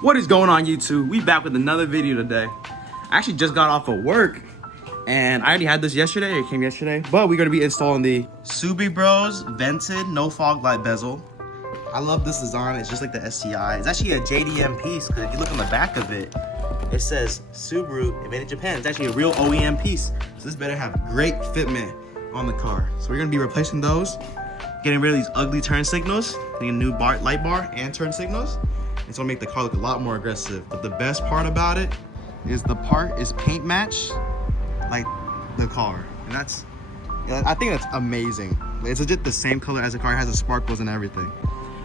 What is going on, YouTube? We back with another video today. I actually just got off of work and I already had this yesterday. It came yesterday, but we're gonna be installing the Subibros vented no fog light bezel. I love this design. It's just like the STI. It's actually a JDM piece because if you look on the back of it, it says Subaru made in Japan. It's actually a real OEM piece. So this better have great fitment on the car. So we're gonna be replacing those, getting rid of these ugly turn signals, getting a new light bar and turn signals. It's gonna make the car look a lot more aggressive. But the best part about it is the part is paint matched like the car. And I think that's amazing. It's legit the same color as the car. It has the sparkles and everything.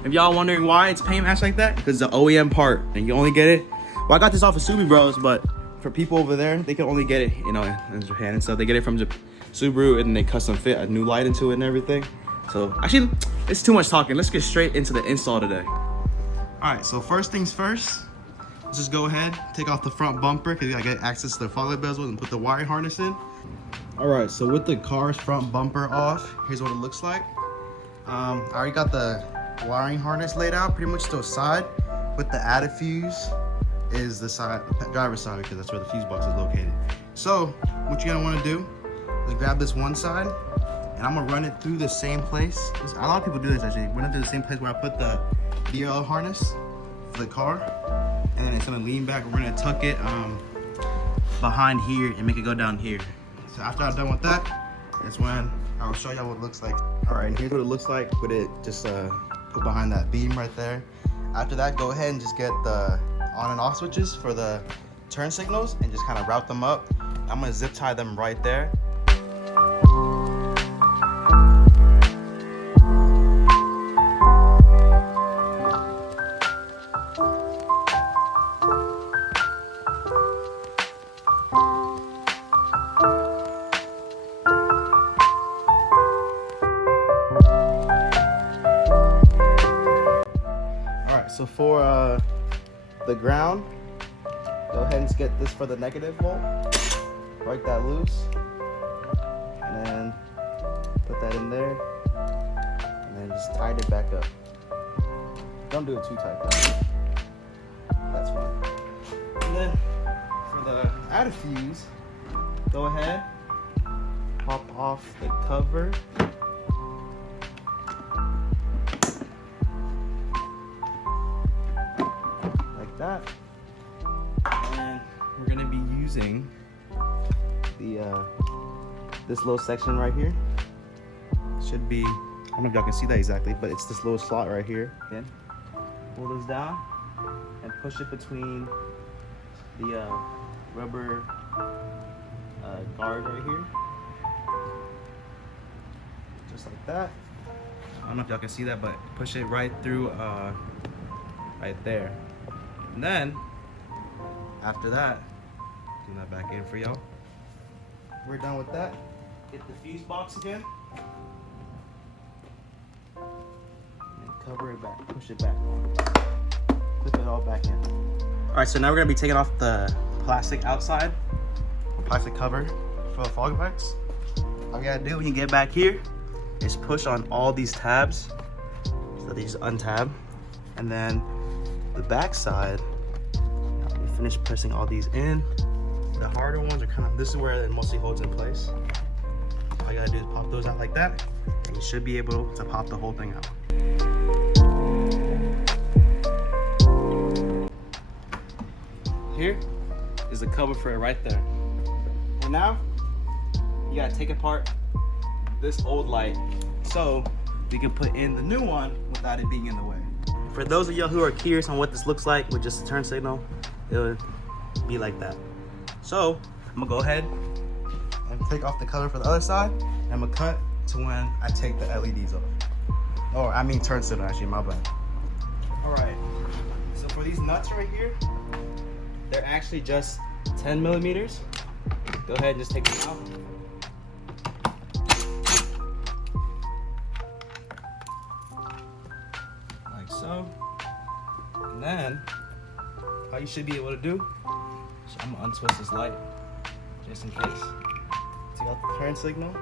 If y'all wondering why it's paint matched like that, because it's the OEM part and you only get it. Well, I got this off of Subibros, but for people over there, they can only get it, you know, in Japan and stuff. They get it from Subaru and they custom fit a new light into it and everything. So actually, it's too much talking. Let's get straight into the install today. All right, so first things first, let's just go ahead, take off the front bumper because you gotta get access to the Foglight bezel and put the wiring harness in. All right, so with the car's front bumper off, here's what it looks like. I already got the wiring harness laid out pretty much to the side. With the added fuse is the side, the driver's side, because that's where the fuse box is located. So what you're gonna want to do is grab this one side, and I'm gonna run it through the same place. A lot of people do this actually. Run it through the same place where I put the DL harness for the car, and then it's gonna lean back. We're gonna tuck it behind here and make it go down here. So after I'm done with that, that's when I'll show y'all what it looks like. All right, and here's what it looks like with it just put behind that beam right there. After that, go ahead and just get the on and off switches for the turn signals and just kind of route them up. I'm gonna zip tie them right there. So for the ground, go ahead and just get this for the negative volt. Break that loose, and then put that in there, and then just tighten it back up. Don't do it too tight though. That's fine. And then for the added fuse, go ahead, pop off the cover. That, and we're gonna be using the this little section right here. Should be, I don't know if y'all can see that exactly, but it's this little slot right here. Again, pull this down and push it between the rubber guard right here, just like that. I don't know if y'all can see that, but push it right through right there. And then, after that, do that back in for y'all. We're done with that. Get the fuse box again. And cover it back, push it back. Clip it all back in. All right, so now we're gonna be taking off the plastic outside, plastic cover for the fog lights. All you gotta do when you get back here is push on all these tabs. So they just untab. And then the back side, we finish pressing all these in. The harder ones are kind of, this is where it mostly holds in place. All you gotta do is pop those out like that, and you should be able to pop the whole thing out. Here is the cover for it right there. And now, you gotta take apart this old light so we can put in the new one without it being in the way. For those of y'all who are curious on what this looks like with just a turn signal, it would be like that. So I'm gonna go ahead and take off the cover for the other side, and I'm gonna cut to when I take the LEDs off. Or I mean turn signal, actually, my bad. All right, so for these nuts right here, they're actually just 10 millimeters. Go ahead and just take them out. So, and then all you should be able to do, so I'm gonna untwist this light just in case. Take out the turn signal,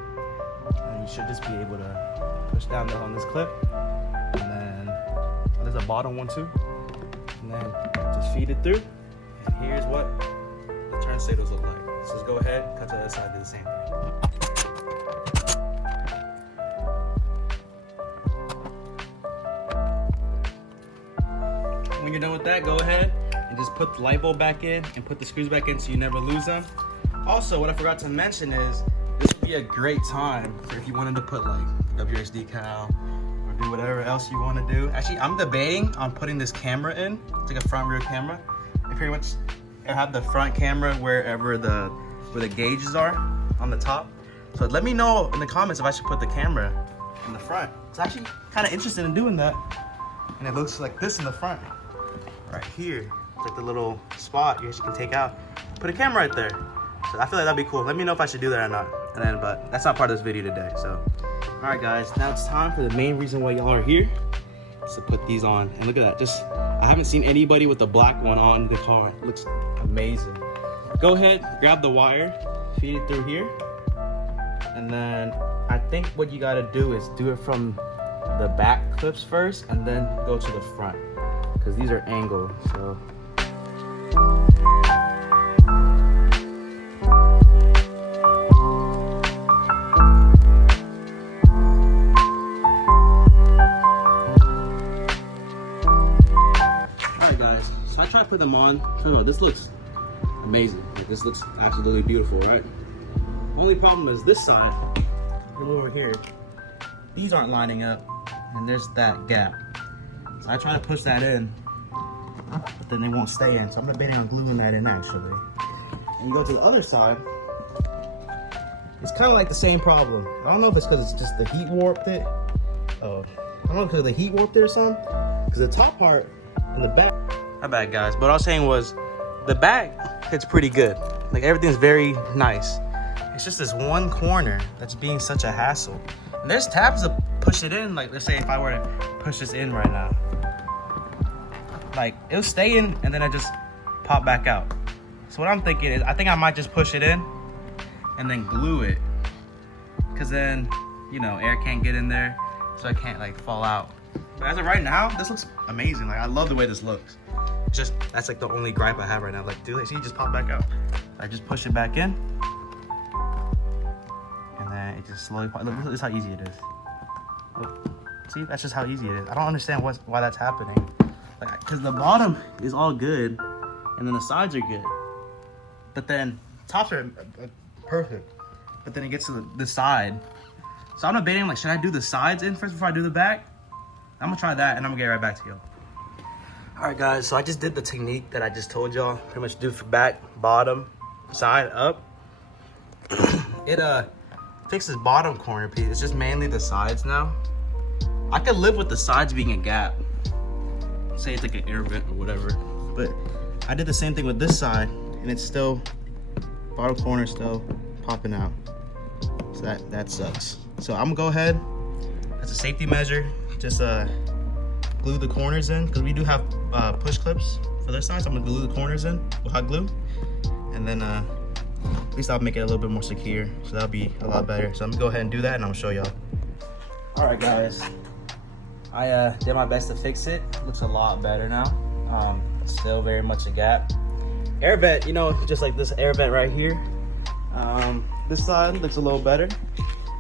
and you should just be able to push down on this clip, and then there's a bottom one too, and then just feed it through. And here's what the turn signals look like. So let's go ahead, cut to the other side, do the same thing. When you're done with that, go ahead and just put the light bulb back in and put the screws back in so you never lose them. Also, what I forgot to mention is this would be a great time for if you wanted to put like WX decal or do whatever else you want to do. Actually, I'm debating on putting this camera in. It's like a front rear camera. I pretty much have the front camera where the gauges are on the top. So let me know in the comments if I should put the camera in the front. It's actually kind of interested in doing that. And it looks like this in the front. Right here, it's like the little spot you can take out. Put a camera right there. So I feel like that'd be cool. Let me know if I should do that or not. And then, but that's not part of this video today. So, all right, guys, now it's time for the main reason why y'all are here. Is to put these on. And look at that. I haven't seen anybody with the black one on the car. It looks amazing. Go ahead, grab the wire, feed it through here, and then I think what you gotta do is do it from the back clips first, and then go to the front. Because these are angled, so. Alright guys, so I tried to put them on. Oh, this looks amazing. This looks absolutely beautiful, right? Only problem is this side, over here, these aren't lining up, and there's that gap. So I try to push that in, but then they won't stay in. So I'm debating on gluing that in actually. And you go to the other side, it's kind of like the same problem. I don't know if it's because it's just the heat warped it. Oh, I don't know if because the heat warped it or something. Because the top part and the back. My bad guys, but what I was saying was the back, it's pretty good. Like everything's very nice. It's just this one corner that's being such a hassle. And there's tabs to push it in. Like let's say if I were to push this in right now, like it'll stay in and then it just pop back out. So what I'm thinking is I think I might just push it in and then glue it, because then, you know, air can't get in there, so it can't like fall out. But as of right now, this looks amazing. Like I love the way this looks. It's just, that's like the only gripe I have right now. Like, dude, see, it just pop back out. I just push it back in, and then it just slowly pop. Look, this is how easy it is. Look, see, that's just how easy it is. I don't understand why that's happening. Like, because the bottom is all good, and then the sides are good, but then tops are perfect. But then it gets to the side. So I'm debating, like, should I do the sides in first before I do the back? I'm gonna try that, and I'm gonna get right back to y'all. All right, guys, so I just did the technique that I just told y'all. Pretty much do for back, bottom, side, up. It fixes bottom corner piece. It's just mainly the sides now. I could live with the sides being a gap. Say it's like an air vent or whatever. But I did the same thing with this side, and it's still, bottom corner still popping out. So that sucks. So I'm gonna go ahead, as a safety measure, just glue the corners in, because we do have push clips for this side. So I'm gonna glue the corners in with hot glue, and then at least I'll make it a little bit more secure. So that'll be a lot better. So I'm gonna go ahead and do that, and I'm gonna show y'all. All right, guys. I did my best to fix it. Looks a lot better now. Still very much a gap. Air vent, you know, just like this air vent right here. This side looks a little better.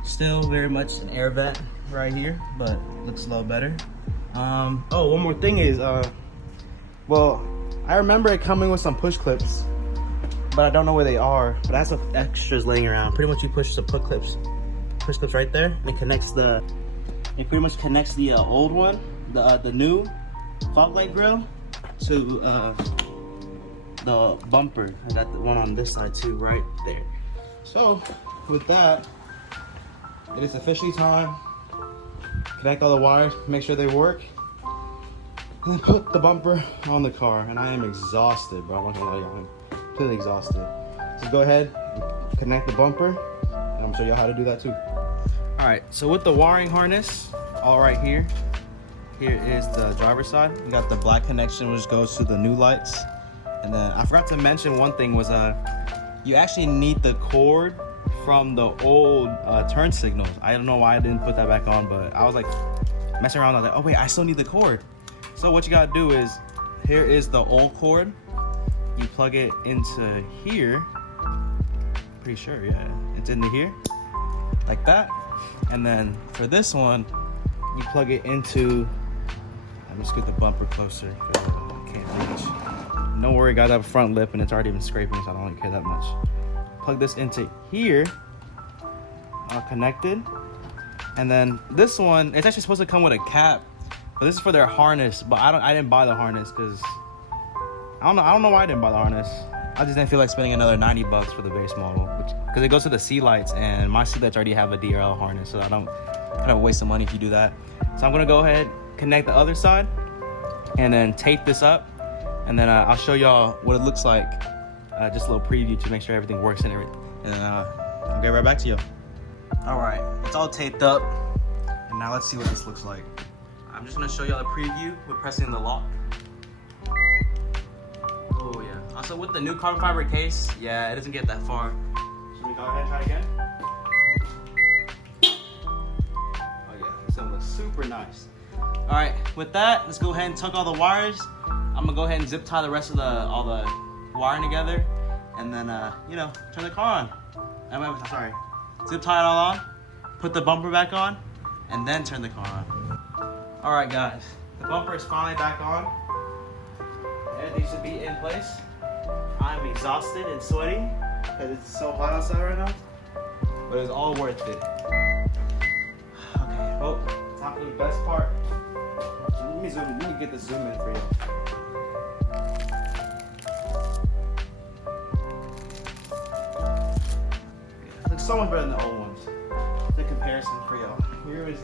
Still very much an air vent right here, but looks a little better. Oh, one more thing is, well, I remember it coming with some push clips, but I don't know where they are. But I have some extras laying around. Pretty much you push the push clips right there, and it connects it pretty much connects the old one, the new Foglight grill, to the bumper. I got the one on this side too, right there. So with that, it is officially time. Connect all the wires, make sure they work, and put the bumper on the car. And I am exhausted, bro. I'm not gonna lie, I'm completely exhausted. So go ahead, connect the bumper, and I'm gonna show you how to do that too. All right, so with the wiring harness, all right here is the driver's side. We got the black connection, which goes to the new lights. And then I forgot to mention one thing was you actually need the cord from the old turn signals. I don't know why I didn't put that back on, but I was like messing around. I was like, oh wait, I still need the cord. So what you gotta do is here is the old cord. You plug it into here. Pretty sure, yeah. It's into here, like that. And then for this one, you plug it into, let me just get the bumper closer because I can't reach. Don't worry guys, I have a front lip and it's already been scraping, so I don't really care that much. Plug this into here, connected. And then this one, it's actually supposed to come with a cap, but this is for their harness, but I didn't buy the harness because I don't know why I didn't buy the harness. I just didn't feel like spending another 90 bucks for the base model, because it goes to the Sealights, and my Sealights already have a DRL harness, so I don't kind of waste some money if you do that. So I'm gonna go ahead, connect the other side, and then tape this up, and then I'll show y'all what it looks like. Just a little preview to make sure everything works and everything. And I'll get right back to you. All right, it's all taped up, and now let's see what this looks like. I'm just gonna show y'all a preview with pressing the lock. Oh yeah. Also with the new carbon fiber case, yeah, it doesn't get that far. Should we go ahead and try again? Oh yeah, this one looks super nice. All right, with that, let's go ahead and tuck all the wires. I'm gonna go ahead and zip tie the rest of all the wiring together, and then you know, turn the car on. I'm sorry, zip tie it all on, put the bumper back on, and then turn the car on. All right, guys, the bumper is finally back on. Everything should be in place. I'm exhausted and sweaty because it's so hot outside right now, but it's all worth it. Okay, well, time for the best part. Let me get the zoom in for you. It looks so much better than the old ones. The comparison for y'all. Here is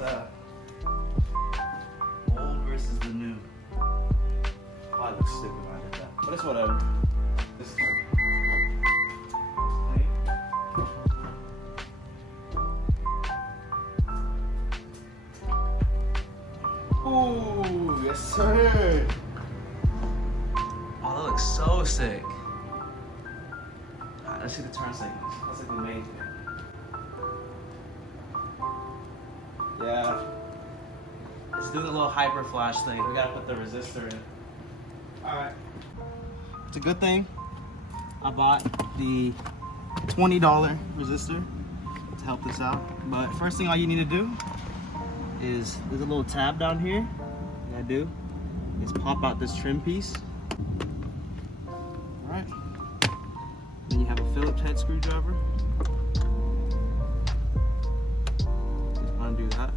old versus the new. Oh, it looks stupid when I did that, but it's whatever. This is ooh, yes sir. Oh, that looks so sick. Alright, let's see the turn signals. That's like the main thing. Yeah. Let's do the little hyper flash thing. We gotta put the resistor in. Alright. It's a good thing I bought the $20 resistor to help this out. But first thing all you need to do is, there's a little tab down here. What I do is pop out this trim piece. Alright. Then you have a Phillips head screwdriver. Just undo that.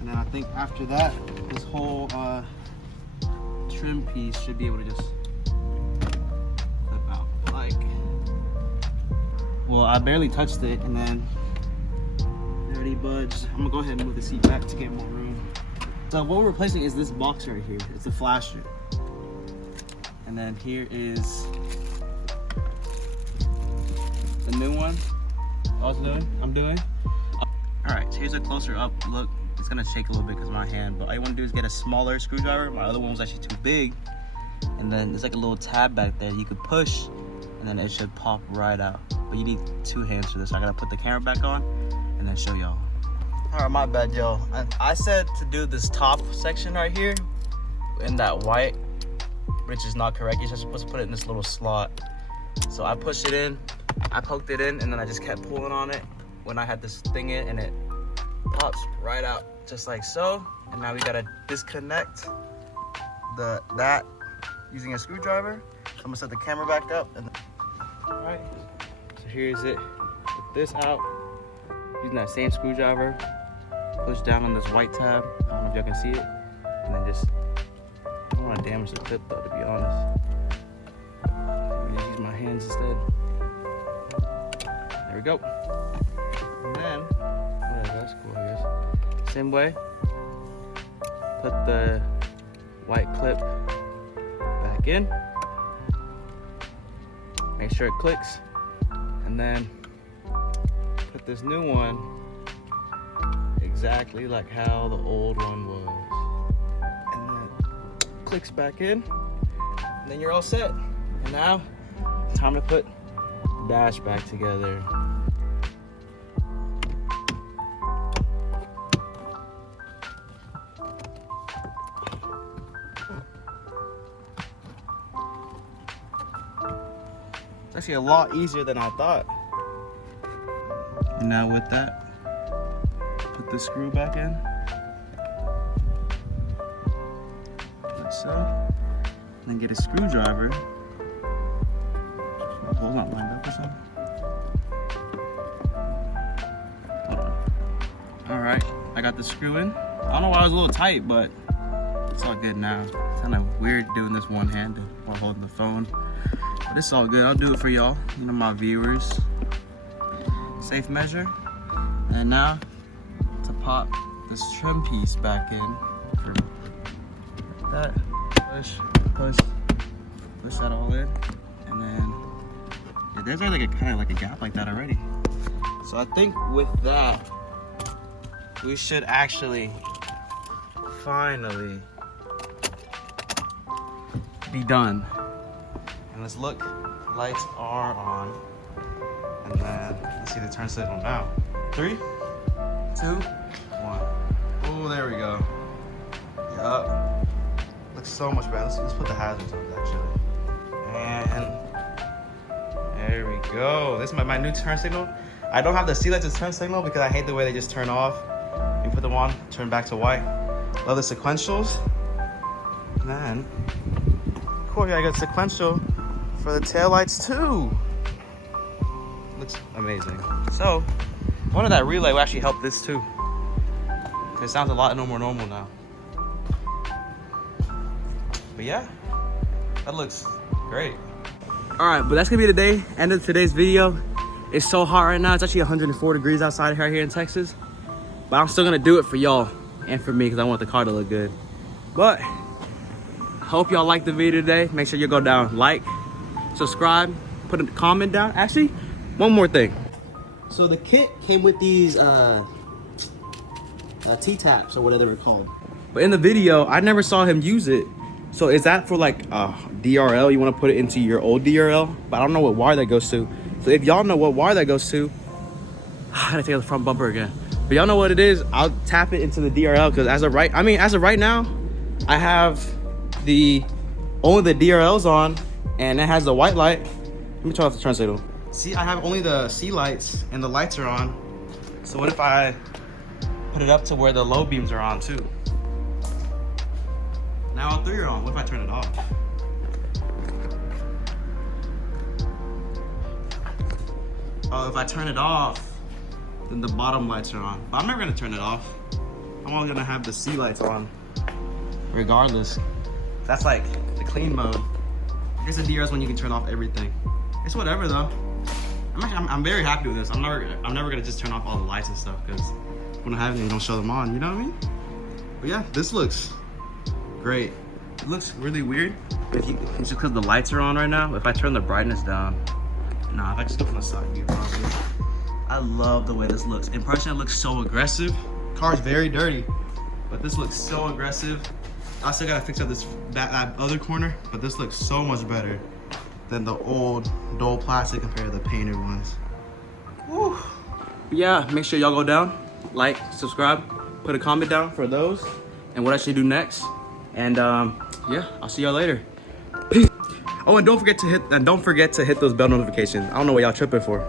And then I think after that, this whole trim piece should be able to just clip out. Like, well, I barely touched it, and then it already budged. I'm gonna go ahead and move the seat back to get more room. So what we're replacing is this box right here. It's a flasher. And then here is the new one. I'm doing. All right, so here's a closer up look. It's gonna shake a little bit because of my hand, but all you wanna do is get a smaller screwdriver. My other one was actually too big. And then there's like a little tab back there you could push, and then it should pop right out. But you need 2 hands for this. So I gotta put the camera back on and then show y'all. All right, my bad, y'all. I said to do this top section right here in that white, which is not correct. You're just supposed to put it in this little slot. So I pushed it in, I poked it in, and then I just kept pulling on it when I had this thing in, and it pops right out just like so. And now we gotta disconnect that using a screwdriver. So I'm gonna set the camera back up, and all right, so here's it with this out using that same screwdriver. Push down on this white tab. I don't know if y'all can see it, and then just, I don't want to damage the clip though, to be honest. I'm gonna use my hands instead. There we go. And then, whatever, that's cool, I guess. Same way, put the white clip back in. Make sure it clicks, and then put this new one exactly like how the old one was. And then clicks back in, and then you're all set. And now, time to put the dash back together. It's actually a lot easier than I thought. And now with that, put the screw back in. Like so. And then get a screwdriver. My hole's not lined up or something. Hold on. Alright, I got the screw in. I don't know why it was a little tight, but it's all good now. It's kind of weird doing this one-handed while holding the phone. But it's all good. I'll do it for y'all, you know, my viewers. Safe measure. And now to pop this trim piece back in. Like that. Push, push, push that all in. And then yeah, there's like a kind of like a gap like that already. So I think with that, we should actually finally be done. And let's look, lights are on. And then let's see the turn signal now. 3, 2, 1. Oh, there we go. Yup. Looks so much better. Let's put the hazards on actually. And there we go. This is my new turn signal. I don't have the C lights as turn signal because I hate the way they just turn off. You put them on, turn back to white. Love the sequentials. And then, of course, I got sequential for the taillights too. Looks amazing. So, one of that relay will actually help this too. It sounds a lot more normal now. But yeah, that looks great. All right, but that's gonna be the day, end of today's video. It's so hot right now. It's actually 104 degrees outside right here in Texas. But I'm still gonna do it for y'all and for me because I want the car to look good. But hope y'all liked the video today. Make sure you go down, like, subscribe, put a comment down. Actually, one more thing. So the kit came with these T-taps or whatever they were called. But in the video, I never saw him use it. So is that for like DRL? You want to put it into your old DRL? But I don't know what wire that goes to. So if y'all know what wire that goes to, I gotta take out the front bumper again. But y'all know what it is, I'll tap it into the DRL because as of right now, I have only the DRLs on and it has the white light. Let me turn off the turn signal. See, I have only the C lights and the lights are on. So what if I put it up to where the low beams are on too? Now all 3 are on. What if I turn it off? Oh, if I turn it off, then the bottom lights are on. But I'm never gonna turn it off. I'm only gonna have the C lights on, regardless. That's like the clean mode. I guess the DR is when you can turn off everything. It's whatever though. I'm very happy with this. I'm never gonna just turn off all the lights and stuff because when I have them, you don't show them on. You know what I mean? But yeah, this looks great. It looks really weird. It's just because the lights are on right now. If I turn the brightness down, nah, if I just go from the side view probably. I love the way this looks. In person, it looks so aggressive. Car's very dirty, but this looks so aggressive. I still gotta fix up that other corner, but this looks so much better than the old dull plastic compared to the painted ones. Woo. Yeah, make sure y'all go down, like, subscribe, put a comment down for those and what I should do next. And yeah, I'll see y'all later. Peace. Oh, and don't forget to hit those bell notifications. I don't know what y'all tripping for.